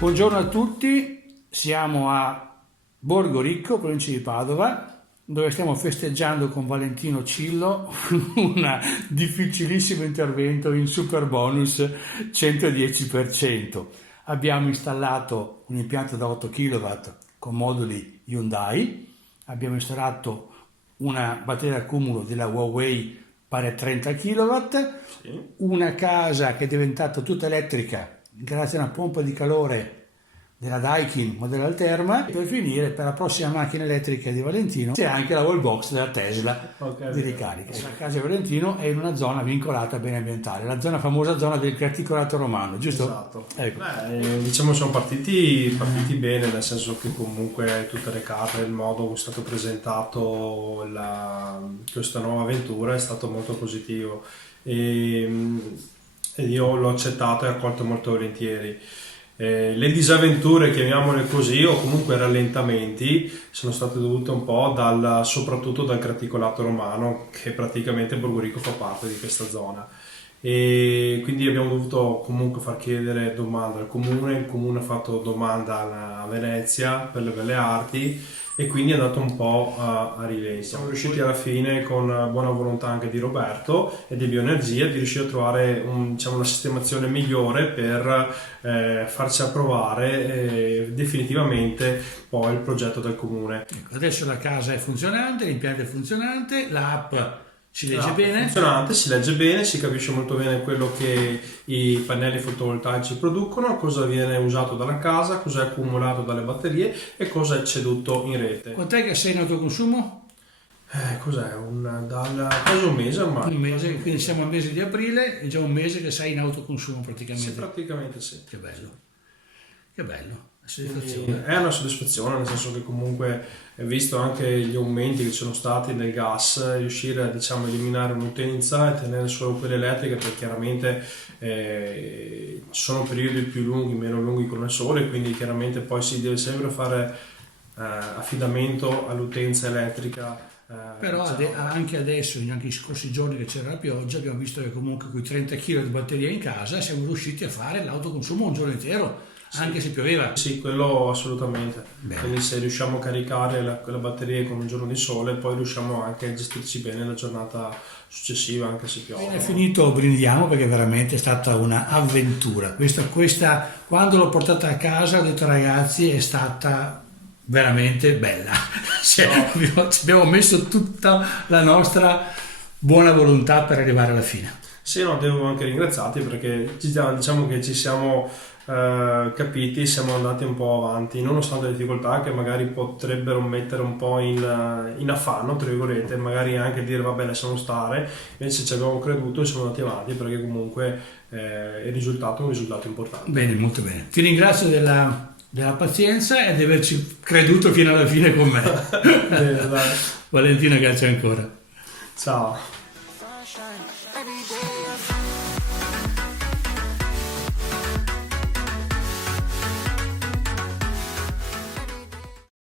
Buongiorno a tutti, siamo a Borgo Ricco, provincia di Padova, dove stiamo festeggiando con Valentino Cillo un difficilissimo intervento in super bonus 110%. Abbiamo installato un impianto da 8 kW con moduli Hyundai, abbiamo installato una batteria d'accumulo della Huawei pari a 30 kW, una casa che è diventata tutta elettrica grazie a una pompa di calore della Daikin modello Alterma, e per finire, per la prossima macchina elettrica di Valentino c'è anche la wallbox della Tesla di ricarica. La casa di Valentino è in una zona vincolata a bene ambientale, la famosa zona del Carticolato Romano, giusto? Esatto. Ecco. Diciamo siamo partiti bene, nel senso che comunque tutte le carte, il modo in cui è stato presentato questa nuova avventura è stato molto positivo e io l'ho accettato e accolto molto volentieri. Le disavventure, chiamiamole così, o comunque rallentamenti, sono state dovute un po' soprattutto dal Carticolato Romano, che praticamente Borgo Ricco fa parte di questa zona, e quindi abbiamo dovuto comunque far chiedere domanda al comune. Il comune ha fatto domanda a Venezia per le belle arti e quindi è andato un po' a rilento. Siamo riusciti alla fine, con buona volontà anche di Roberto e di Bioenergia, di riuscire a trovare una sistemazione migliore per farci approvare definitivamente poi il progetto del comune. Adesso la casa è funzionante, l'impianto è funzionante, l'app si legge bene? Funzionante, si legge bene, si capisce molto bene quello che i pannelli fotovoltaici producono, cosa viene usato dalla casa, cosa è accumulato dalle batterie e cosa è ceduto in rete. Quant'è che sei in autoconsumo? Cos'è? Quasi un mese ormai. Un mese, quindi siamo al mese di aprile, è già un mese che sei in autoconsumo praticamente. Sì, praticamente sì. Che bello, che bello. Soddisfazione. È una soddisfazione, nel senso che comunque, visto anche gli aumenti che ci sono stati nel gas, riuscire a eliminare un'utenza e tenere solo quelle elettriche, perché chiaramente ci sono periodi più lunghi, meno lunghi con il sole, quindi chiaramente poi si deve sempre fare affidamento all'utenza elettrica. Però anche adesso, anche i scorsi giorni che c'era la pioggia, abbiamo visto che comunque con i 30 kg di batteria in casa siamo riusciti a fare l'autoconsumo un giorno intero. Sì. Anche se pioveva. Sì, quello assolutamente. Bene. Quindi se riusciamo a caricare quelle batterie con un giorno di sole, poi riusciamo anche a gestirci bene la giornata successiva, anche se piove. Appena finito brindiamo, perché veramente è stata un'avventura. Questa, quando l'ho portata a casa, ho detto ragazzi, è stata veramente bella. Abbiamo messo tutta la nostra buona volontà per arrivare alla fine. Sì, no, devo anche ringraziarti, perché diciamo che ci siamo capiti, siamo andati un po' avanti nonostante le difficoltà che magari potrebbero mettere un po' in affanno, tra virgolette, magari anche dire vabbè, lasciamo stare. Invece ci avevamo creduto e siamo andati avanti, perché comunque il risultato è un risultato importante. Bene, molto bene, ti ringrazio della pazienza e di averci creduto fino alla fine con me. Bene, dai. Valentino, grazie ancora. Ciao.